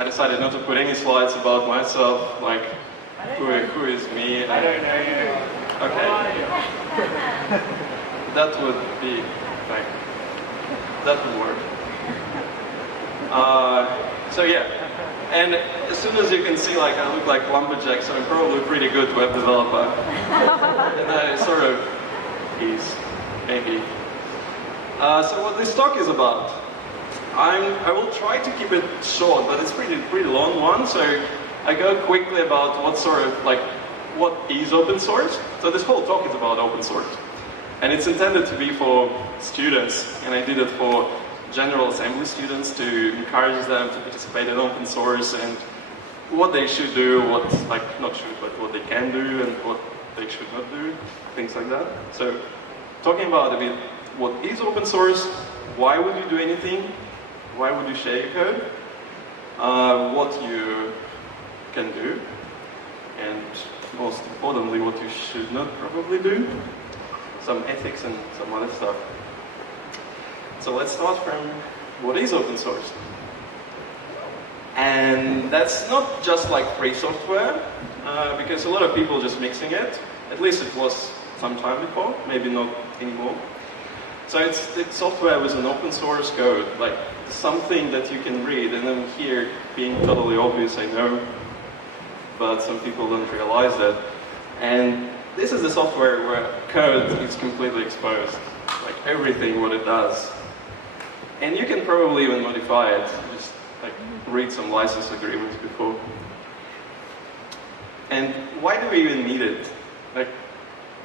I decided not to put any slides about myself, like who is me. I don't know you. Okay. That would be like, that would work. So yeah, and as soon as you can see, like I look like lumberjack, so I'm probably pretty good web developer. And I sort of is, maybe. So what this talk is about, I will try to keep it short, but it's pretty long one. So I go quickly about what is open source. So this whole talk is about open source, and it's intended to be for students, and I did it for General Assembly students to encourage them to participate in open source and what they should do, what they can do and what they should not do, things like that. So talking about a bit what is open source, why would you do anything, why would you share your code, what you can do, and most importantly what you should not probably do, some ethics and some other stuff. So let's start from what is open source. And that's not just like free software, because a lot of people are just mixing it. At least it was some time before, maybe not anymore. So it's software with an open source code, like something that you can read. And then here, being totally obvious, I know, but some people don't realize that. And this is the software where code is completely exposed, like everything what it does. And you can probably even modify it, just like read some license agreements before. And why do we even need it? Like,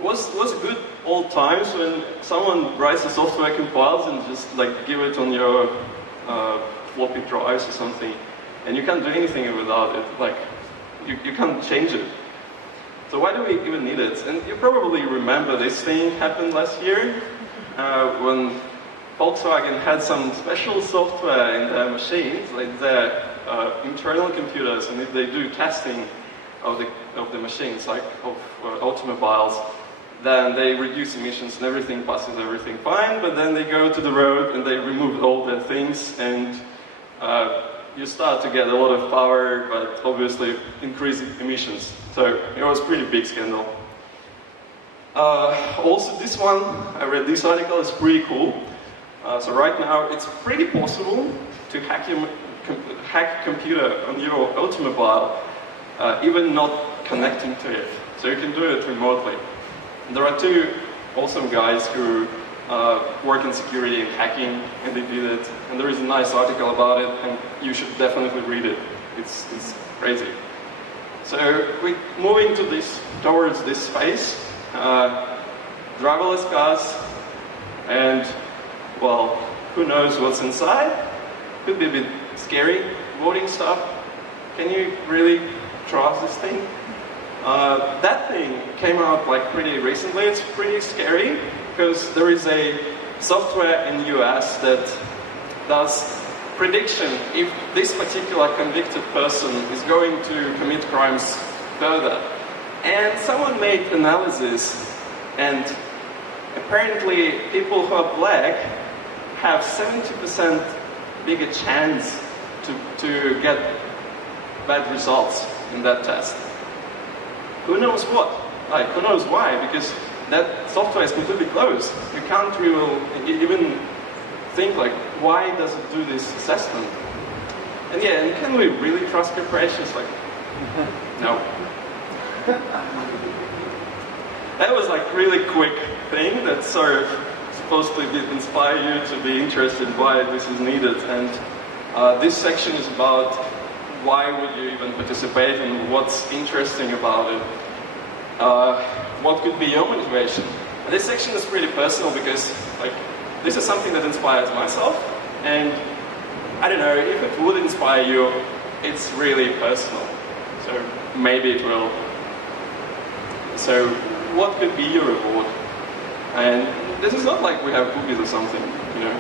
was good old times when someone writes a software, compiles, and just like give it on your floppy drives or something, and you can't do anything without it. Like, you can't change it. So why do we even need it? And you probably remember this thing happened last year when Volkswagen had some special software in their machines, like their internal computers, and if they do testing of the machines, like of automobiles, then they reduce emissions and everything passes everything fine, but then they go to the road and they remove all their things, and you start to get a lot of power, but obviously increase emissions. So it was a pretty big scandal. Also this one, I read this article, it's pretty cool. So right now, it's pretty possible to hack a computer on your automobile, even not connecting to it. So you can do it remotely. And there are two awesome guys who work in security and hacking, and they did it. And there is a nice article about it, and you should definitely read it. It's crazy. So we're moving towards this space, driverless cars, and well, who knows what's inside? Could be a bit scary. Voting stuff. Can you really trust this thing? That thing came out like pretty recently. It's pretty scary because there is a software in the US that does prediction if this particular convicted person is going to commit crimes further. And someone made analysis, and apparently people who are black have 70% bigger chance to get bad results in that test. Who knows what? Like, who knows why? Because that software is completely closed. You can't really even think like, why does it do this assessment? And yeah, and can we really trust corporations? Like, no. That was like really quick thing that sort of supposedly did inspire you to be interested why this is needed. And this section is about why would you even participate and what's interesting about it. What could be your motivation? And this section is pretty personal because like this is something that inspires myself, and I don't know, if it would inspire you, it's really personal. So maybe it will. So what could be your reward? And this is not like we have cookies or something, you know.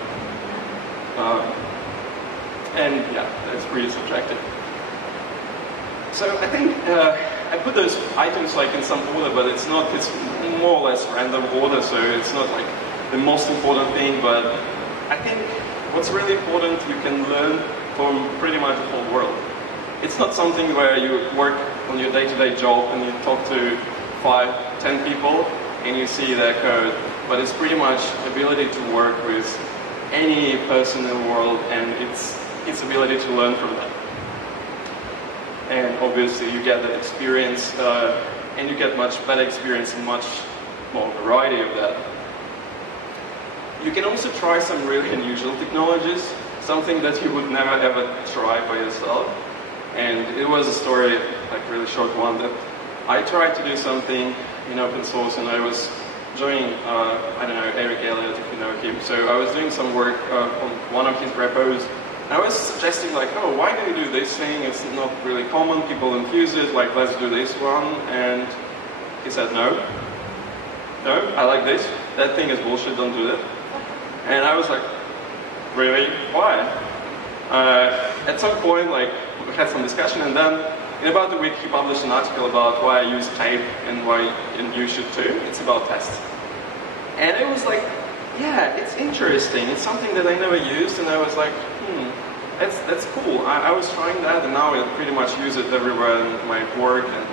And yeah, that's pretty subjective. So I think I put those items like in some order, but it's not, it's more or less random order, so it's not like the most important thing, but I think what's really important, you can learn from pretty much the whole world. It's not something where you work on your day-to-day job and you talk to 5, 10 people and you see their code, but it's pretty much ability to work with any person in the world and its ability to learn from them. And obviously you get the experience and you get much better experience and much more variety of that. You can also try some really unusual technologies, something that you would never ever try by yourself. And it was a story, like a really short one, that I tried to do something in open source and I was joining, I don't know, Eric Elliott, if you know him. So I was doing some work on one of his repos. And I was suggesting like, oh, why do you do this thing? It's not really common, people don't use it, like let's do this one. And he said, no, I like this. That thing is bullshit, don't do that. And I was like, really? Why? At some point, like, we had some discussion, and then in about a week he published an article about why I use tape and you should too. It's about tests. And it was like, yeah, it's interesting. It's something that I never used, and I was like, that's cool. I was trying that, and now I pretty much use it everywhere in my work and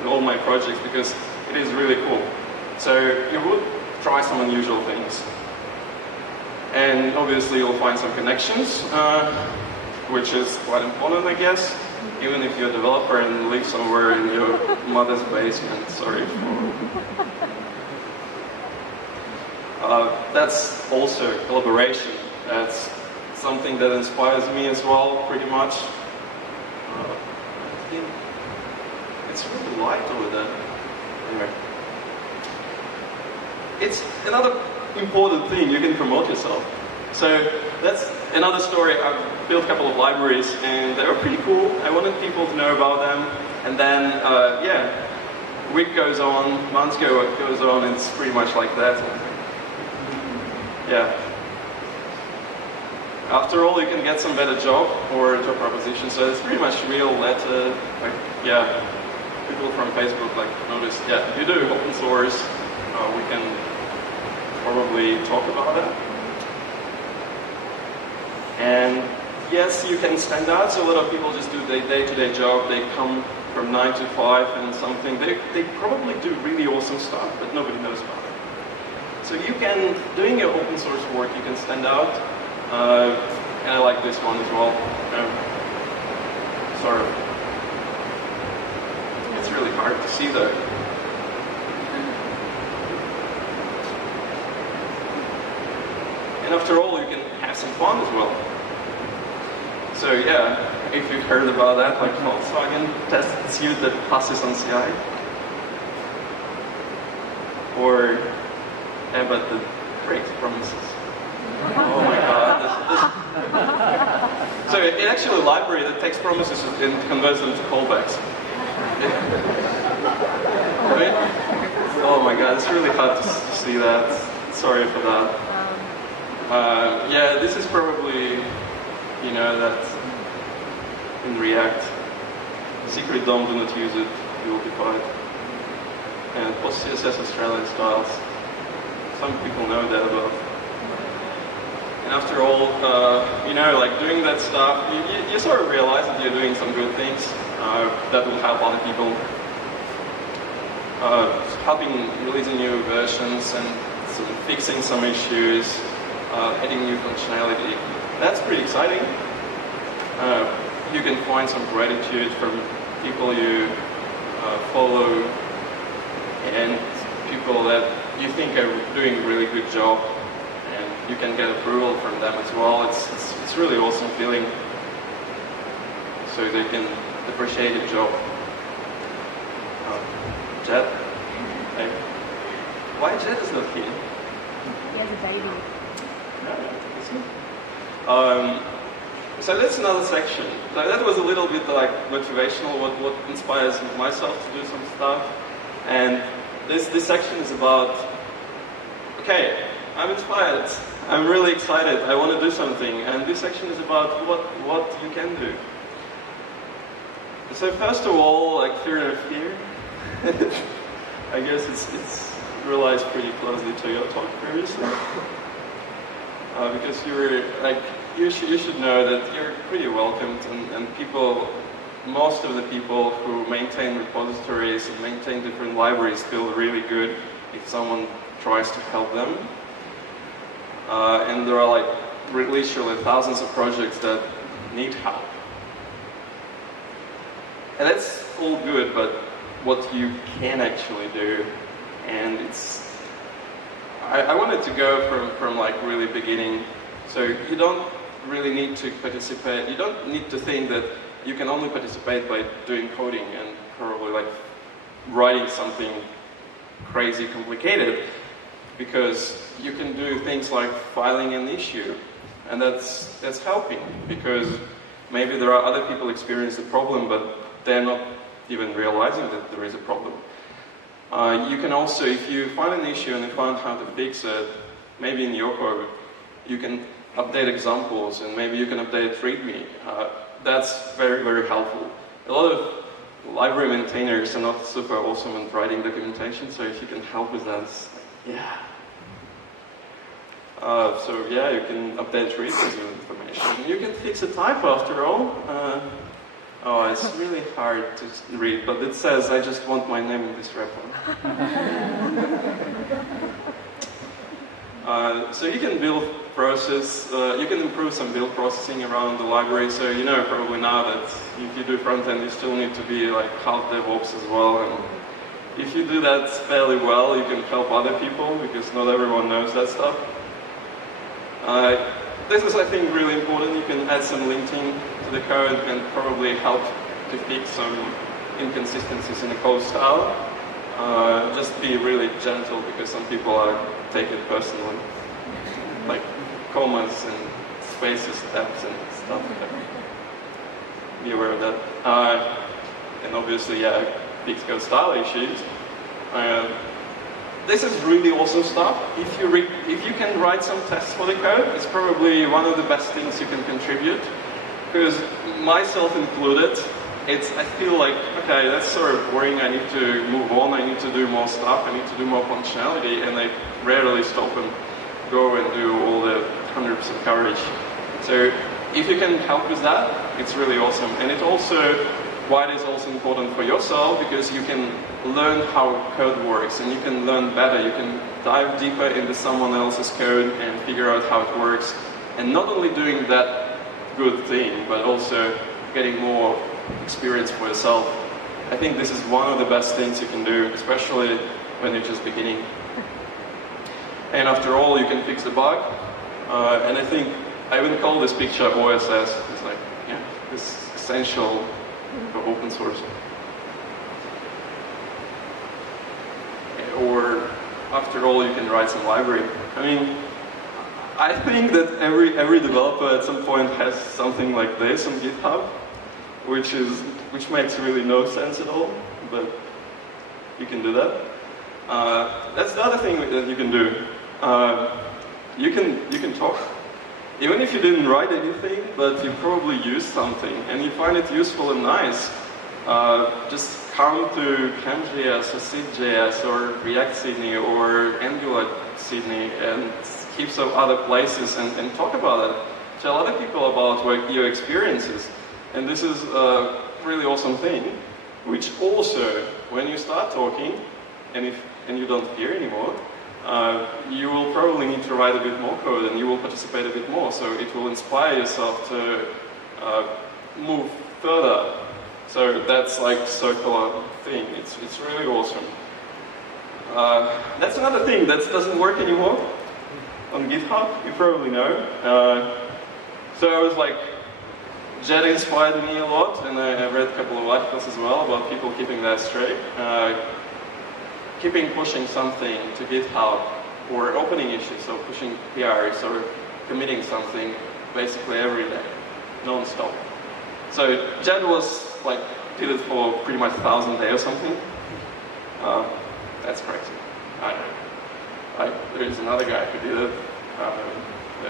in all my projects because it is really cool. So you would try some unusual things. And obviously you'll find some connections, which is quite important, I guess. Even if you're a developer and live somewhere in your mother's basement, sorry. That's also collaboration. That's something that inspires me as well, pretty much. I think it's really light over there. Anyway. It's another important thing, you can promote yourself. So that's another story. I've built a couple of libraries and they were pretty cool. I wanted people to know about them. And then, yeah, week goes on, months goes on, and it's pretty much like that. Yeah. After all, you can get some better job or job proposition. So it's pretty much real letter. Like, yeah, people from Facebook like noticed, yeah, you do open source. We can probably talk about it. And yes, you can stand out. So a lot of people just do their day-to-day job. They come from 9 to 5 and something. They probably do really awesome stuff, but nobody knows about it. So you can, doing your open source work, you can stand out. And I like this one as well. Sort of. It's really hard to see though. And after all, you can have some fun as well. So yeah, if you've heard about that, like Volkswagen tested the suit that passes on CI. Or, yeah, but the brakes promises. Oh my god. So it's actually a library that takes promises and converts them to callbacks. Oh my god, it's really hard to see that. Sorry for that. Yeah, this is probably, you know, that in React. Secret DOM, do not use it, you will be fired. And post CSS Australian styles. Some people know that about. And after all, you know, like doing that stuff, you sort of realize that you're doing some good things that will help other people. Helping releasing new versions and fixing some issues, adding new functionality. That's pretty exciting. You can find some gratitude from people you follow and people that you think are doing a really good job. You can get approval from them as well. It's really awesome feeling. So they can appreciate your job. Jet? Hey. Why Jet is not here? He has a baby. So that's another section. So that was a little bit like motivational, what inspires myself to do some stuff. And this section is about, okay, I'm inspired. I'm really excited. I want to do something. And this section is about what you can do. So first of all, like fear of fear. I guess it's relates pretty closely to your talk previously. Because you're like you should know that you're pretty welcomed and people most of the people who maintain repositories and maintain different libraries feel really good if someone tries to help them. And there are like literally thousands of projects that need help. And that's all good, but what you can actually do, and I wanted to go from like really beginning. So you don't really need to participate. You don't need to think that you can only participate by doing coding and probably like writing something crazy complicated, because you can do things like filing an issue, and that's helping, because maybe there are other people experiencing the problem, but they're not even realizing that there is a problem. You can also, if you find an issue and you find how to fix it, maybe in your code, you can update examples and maybe you can update README. That's very, very helpful. A lot of library maintainers are not super awesome at writing documentation, so if you can help with that, it's like, yeah. So yeah, you can update README information. You can fix a typo after all. Oh, it's really hard to read, but it says, I just want my name in this repo. So you can build process, you can improve some build processing around the library. So you know probably now that if you do front-end, you still need to be like half DevOps as well. And if you do that fairly well, you can help other people, because not everyone knows that stuff. This is, I think, really important. You can add some linting to the code and probably help to fix some inconsistencies in the code style. Just be really gentle, because some people take it personally, like commas and spaces, tabs and stuff. Be aware of that. And obviously, yeah, fix code style issues. This is really awesome stuff. If you can write some tests for the code, it's probably one of the best things you can contribute. Because myself included, I feel like, okay, that's sort of boring, I need to move on, I need to do more stuff, I need to do more functionality, and I rarely stop and go and do all the 100% coverage. So if you can help with that, it's really awesome. And it also, why it is also important for yourself, because you can learn how code works, and you can learn better, you can dive deeper into someone else's code and figure out how it works. And not only doing that good thing, but also getting more experience for yourself. I think this is one of the best things you can do, especially when you're just beginning. And after all, you can fix the bug. And I think I would call this picture OSS. It's like, yeah, this is essential for open source. Or after all, you can write some library. I mean, I think that every developer at some point has something like this on GitHub, which makes really no sense at all, but you can do that. That's the other thing that you can do. You can talk, even if you didn't write anything, but you probably used something and you find it useful and nice. Just come to CAMPJS or SID.js or React Sydney or Angular Sydney and keep some other places and talk about it. Tell other people about your experiences. And this is a really awesome thing, which also, when you start talking, and you don't hear anymore, you will probably need to write a bit more code and you will participate a bit more. So it will inspire yourself to move further. So that's like a circular thing. It's really awesome. That's another thing that doesn't work anymore on GitHub. You probably know. So I was like, Jet inspired me a lot, and I read a couple of articles as well about people keeping that straight. Keeping pushing something to GitHub, or opening issues, or pushing PRs, or committing something basically every day, non-stop. So Jet was like, did it for pretty much 1,000 days or something. That's crazy. I know. There is another guy who did it.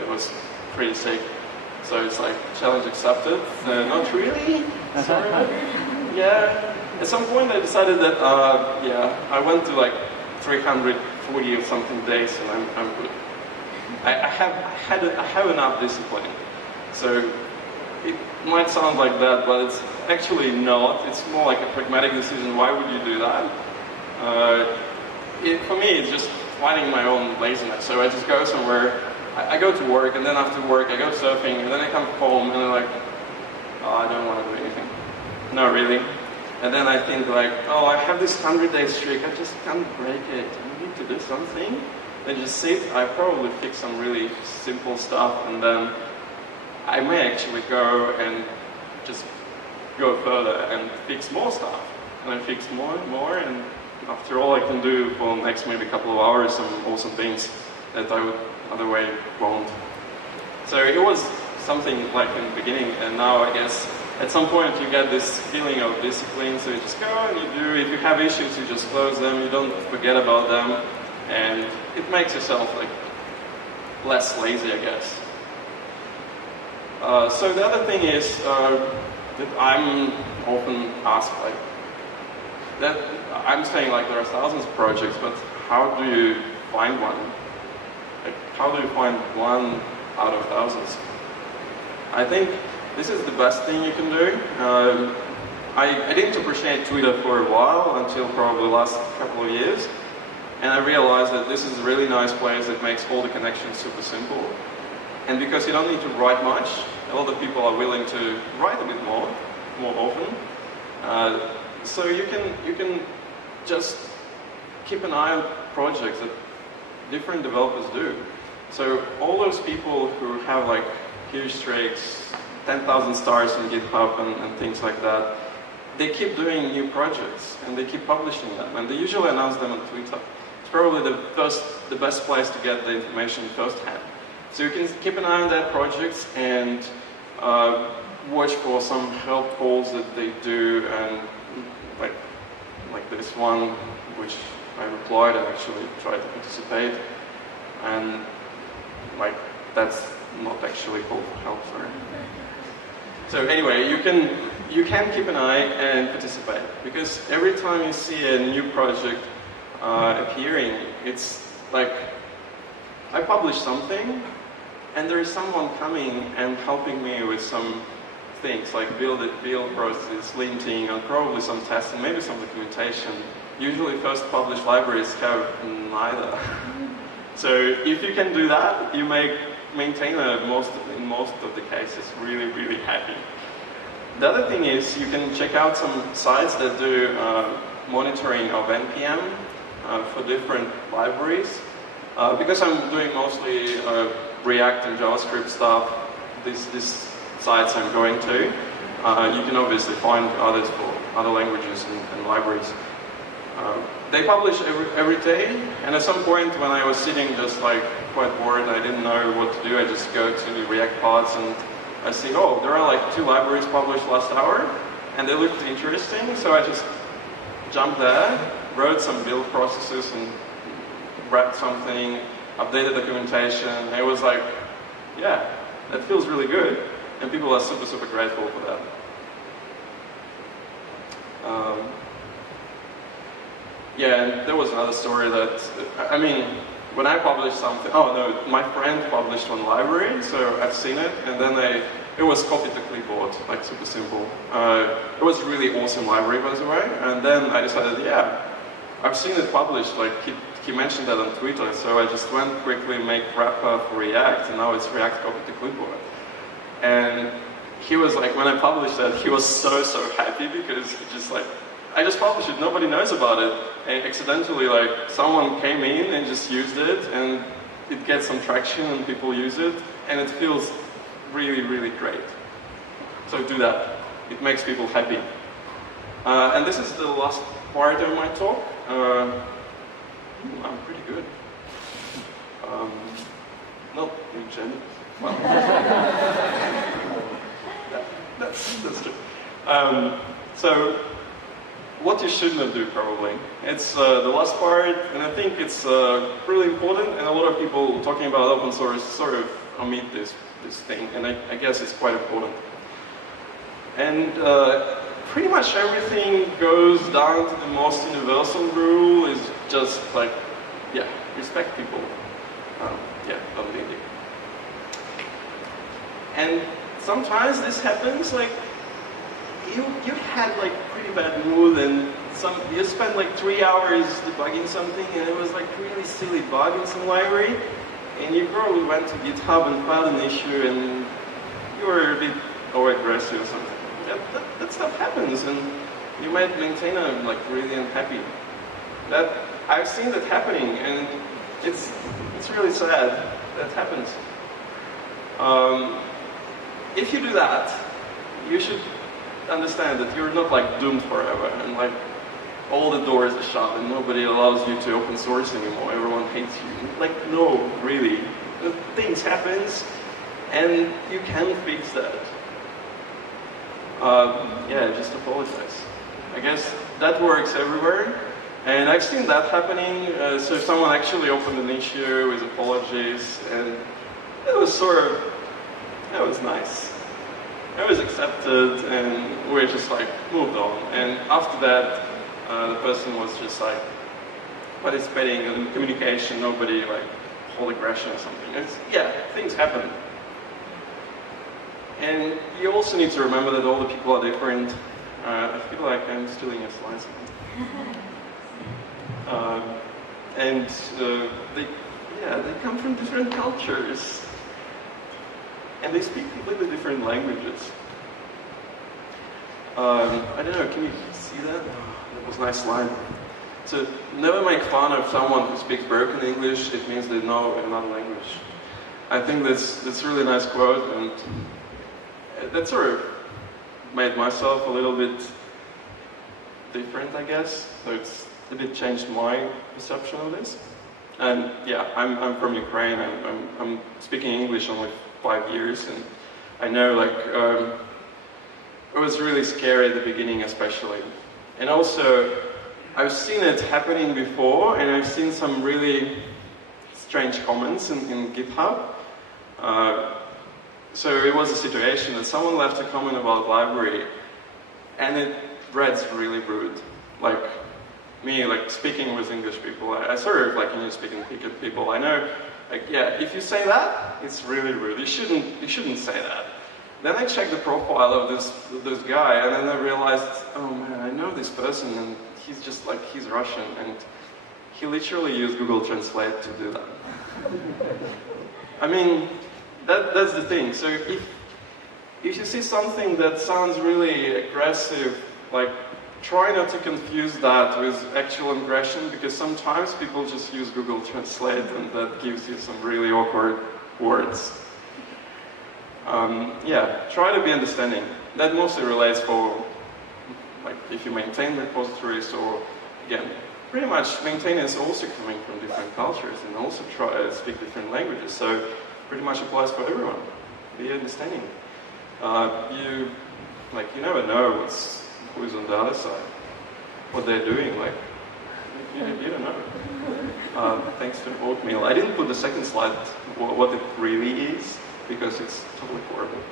It was pretty sick. So it's like, challenge accepted. Not really. Sorry. Yeah. At some point I decided that, yeah, I went to like 340 or something days and I'm good. I have enough discipline. So it might sound like that, but it's actually not. It's more like a pragmatic decision. Why would you do that? For me, it's just fighting my own laziness. So I just go somewhere, I go to work, and then after work I go surfing, and then I come home, and I'm like, oh, I don't want to do anything. Not really. And then I think like, oh, I have this 100-day streak, I just can't break it. I need to do something. Then just sit, I probably fix some really simple stuff, and then I may actually go and just go further and fix more stuff. And I fix more and more, and after all I can do for the next maybe couple of hours some awesome things that I would otherwise won't. So it was something like in the beginning, and now I guess at some point you get this feeling of discipline, so you just go and you do. If you have issues, you just close them, you don't forget about them, and it makes yourself like less lazy, I guess. So the other thing is that I'm often asked, like, that I'm saying like there are thousands of projects, but how do you find one? Like, how do you find one out of thousands? I think this is the best thing you can do. I didn't appreciate Twitter for a while, until probably the last couple of years, and I realized that this is a really nice place that makes all the connections super simple. And because you don't need to write much, a lot of people are willing to write a bit more often. So you can just keep an eye on projects that different developers do. So all those people who have like huge streaks, 10,000 stars on GitHub and things like that, they keep doing new projects and they keep publishing them, and they usually announce them on Twitter. It's probably the best place to get the information firsthand. So you can keep an eye on their projects and watch for some help calls that they do, and like this one, which I replied, I actually tried to participate, and like that's not actually called for help, sorry. So anyway, you can keep an eye and participate, because every time you see a new project appearing, it's like I publish something, and there is someone coming and helping me with some things like build processes, linting, and probably some testing, maybe some documentation. Usually first published libraries have neither. So if you can do that, you make maintainer in most of the cases really, really happy. The other thing is you can check out some sites that do monitoring of NPM for different libraries. Because I'm doing mostly React and JavaScript stuff, these sites I'm going to, you can obviously find others for other languages and libraries. They publish every day, and at some point when I was sitting just like quite bored, I didn't know what to do, I just go to the React pods and I see, oh, there are like 2 libraries published last hour, and they looked interesting, so I just jumped there, wrote some build processes and wrapped something, updated documentation, and it was like, yeah, that feels really good, and people are super, super grateful for that. Yeah, and there was another story that, I mean, when I published something, oh no, my friend published one library, so I've seen it, and then it was copied to clipboard, like super simple. It was a really awesome library, by the way, and then I decided, yeah, I've seen it published, like he mentioned that on Twitter, so I just went quickly make wrapper for React, and now it's React copied to clipboard. And he was like, when I published that, he was so happy, because he just like, I just published it, nobody knows about it, and accidentally like someone came in and just used it, and it gets some traction and people use it, and it feels really, really great. So do that, it makes people happy. And this is the last part of my talk. I'm pretty good. Not in general. Well, that's true. So, what you should not do, probably. It's the last part, and I think it's really important, and a lot of people talking about open source sort of omit this thing, and I guess it's quite important. And pretty much everything goes down to the most universal rule, is just like, yeah, respect people. Yeah, don't leave it. And sometimes this happens, like, you had like pretty bad mood and you spent like 3 hours debugging something and it was like really silly bug in some library, and you probably went to GitHub and filed an issue and you were a bit aggressive or something. That stuff happens, and you might maintain like really unhappy. I've seen that happening, and it's really sad that happens. If you do that, you should understand that you're not like doomed forever, and like all the doors are shut and nobody allows you to open source anymore. Everyone hates you. Like, no, really. Things happen, and you can fix that. Yeah, just apologize. I guess that works everywhere, and I've seen that happening. So if someone actually opened an issue with apologies, and it was nice. It was accepted, and we just like moved on. And after that, the person was just like participating in communication. Nobody like hold aggression or something. Yeah, things happen. And you also need to remember that all the people are different. I feel like I'm stealing your slides. And they come from different cultures. And they speak completely different languages. I don't know, can you see that? That was a nice line. So, never make fun of someone who speaks broken English. It means they know another language. I think that's a really nice quote, and that sort of made myself a little bit different, I guess. So it's a bit changed my perception of this. And yeah, I'm from Ukraine. I'm speaking English only 5 years, and I know like it was really scary at the beginning, especially. And also, I've seen it happening before, and I've seen some really strange comments in GitHub. So it was a situation that someone left a comment about library, and it reads really rude. Like me, like speaking with English people, I sort of like English speaking people. I know, like yeah, if you say that, it's really rude. You shouldn't say that. Then I checked the profile of this guy, and then I realized, oh man, I know this person, and he's just like, he's Russian, and he literally used Google Translate to do that. I mean, that's the thing. So if you see something that sounds really aggressive, like try not to confuse that with actual aggression, because sometimes people just use Google Translate and that gives you some really awkward words. Yeah, try to be understanding. That mostly relates for, like, if you maintain repositories, or, again, pretty much maintainers also coming from different cultures and also try to speak different languages, so pretty much applies for everyone. Be understanding. You never know who's on the other side, what they're doing, like, you don't know. Thanks to oatmeal. I didn't put the second slide, what it really is, because it's totally horrible.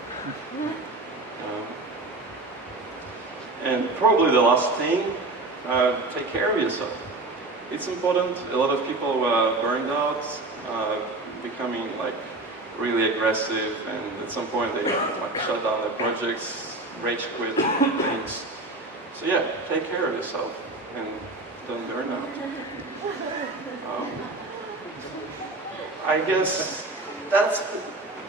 And probably the last thing, take care of yourself. It's important. A lot of people were burned out, becoming like really aggressive, and at some point they like shut down their projects, rage quit things. So yeah, take care of yourself and don't burn out. I guess that's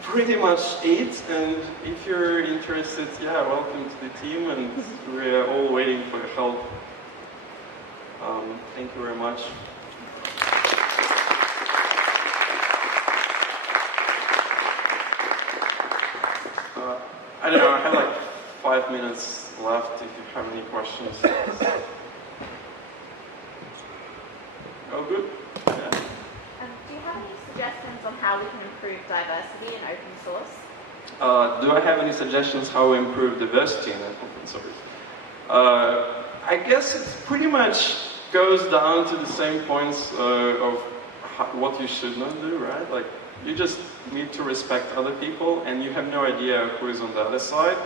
pretty much it, and if you're interested, yeah, welcome to the team, and we're all waiting for your help. Thank you very much. I don't know, I have like 5 minutes left if you have any questions. Oh, good. Yeah. Do you have any suggestions on how we can improve diversity in open source? Do I have any suggestions how we improve diversity in open source? I guess it pretty much goes down to the same points of what you should not do, right? Like, you just need to respect other people, and you have no idea who is on the other side.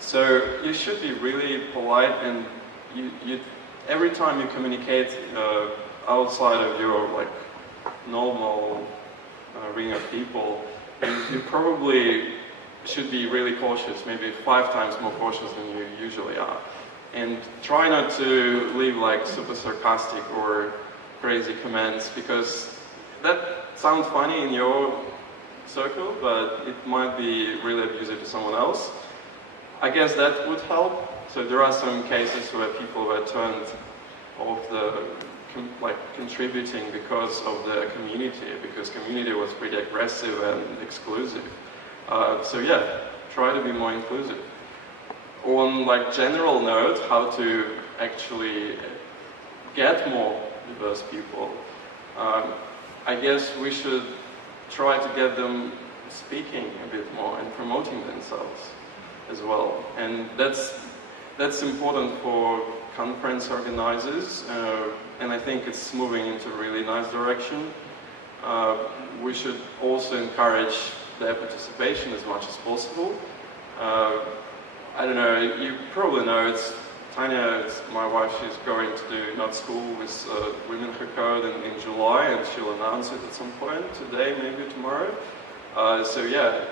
So you should be really polite, and you every time you communicate outside of your like normal ring of people, you probably should be really cautious, maybe 5 times more cautious than you usually are. And try not to leave like super sarcastic or crazy comments, because that sounds funny in your circle, but it might be really abusive to someone else. I guess that would help. So there are some cases where people were turned off the contributing because of the community, because community was pretty aggressive and exclusive. So yeah, try to be more inclusive. On like general note, how to actually get more diverse people, I guess we should try to get them speaking a bit more and promoting themselves as well. And that's important for conference organizers, and I think it's moving into a really nice direction. We should also encourage their participation as much as possible. I don't know, you probably know, Tanya, my wife, she's going to do not school with Women Who Code in July, and she'll announce it at some point, today, maybe tomorrow. So yeah,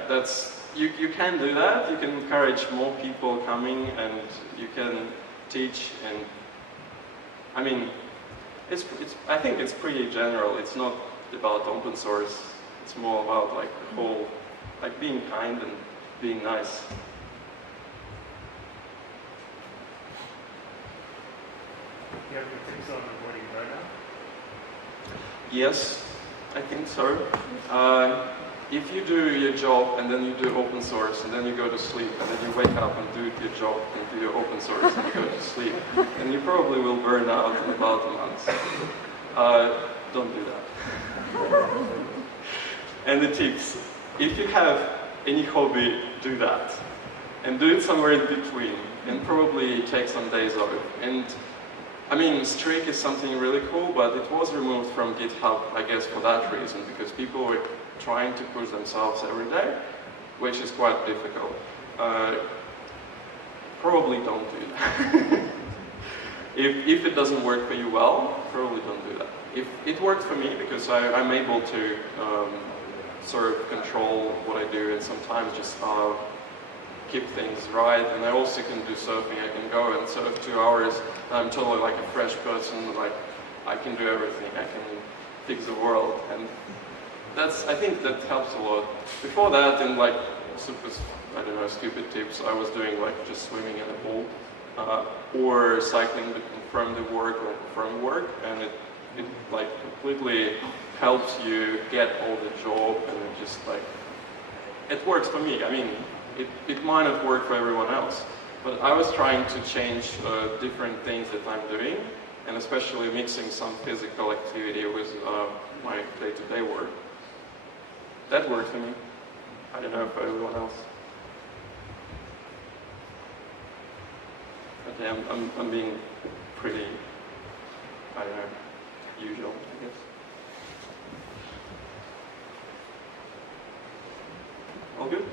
you can do that. You can encourage more people coming, and you can teach. And I mean, I think it's pretty general. It's not about open source. It's more about like the whole, like being kind and being nice. You have your tips on avoiding burnout? Yes, I think so. If you do your job and then you do open source and then you go to sleep and then you wake up and do your job and do your open source and you go to sleep, then you probably will burn out in about a month. Don't do that. And the tips: if you have any hobby, do that. And do it somewhere in between, and probably take some days off. And I mean, Streak is something really cool, but it was removed from GitHub, I guess, for that reason, because people were trying to push themselves every day, which is quite difficult. Probably don't do that. If it doesn't work for you well, probably don't do that. If it worked for me, because I'm able to sort of control what I do and sometimes just keep things right, and I also can do surfing. I can go and surf 2 hours, and I'm totally like a fresh person, like I can do everything, I can fix the world, and I think that helps a lot. Before that, in like super, I don't know, stupid tips, I was doing like just swimming in a pool, or cycling from the work or from work, and it like completely helps you get all the job, and it just like, it works for me. I mean, it might not work for everyone else, but I was trying to change different things that I'm doing, and especially mixing some physical activity with my day-to-day work. That worked for me. I don't know for everyone else. Okay, I'm being pretty, I don't know, usual, I guess. All good?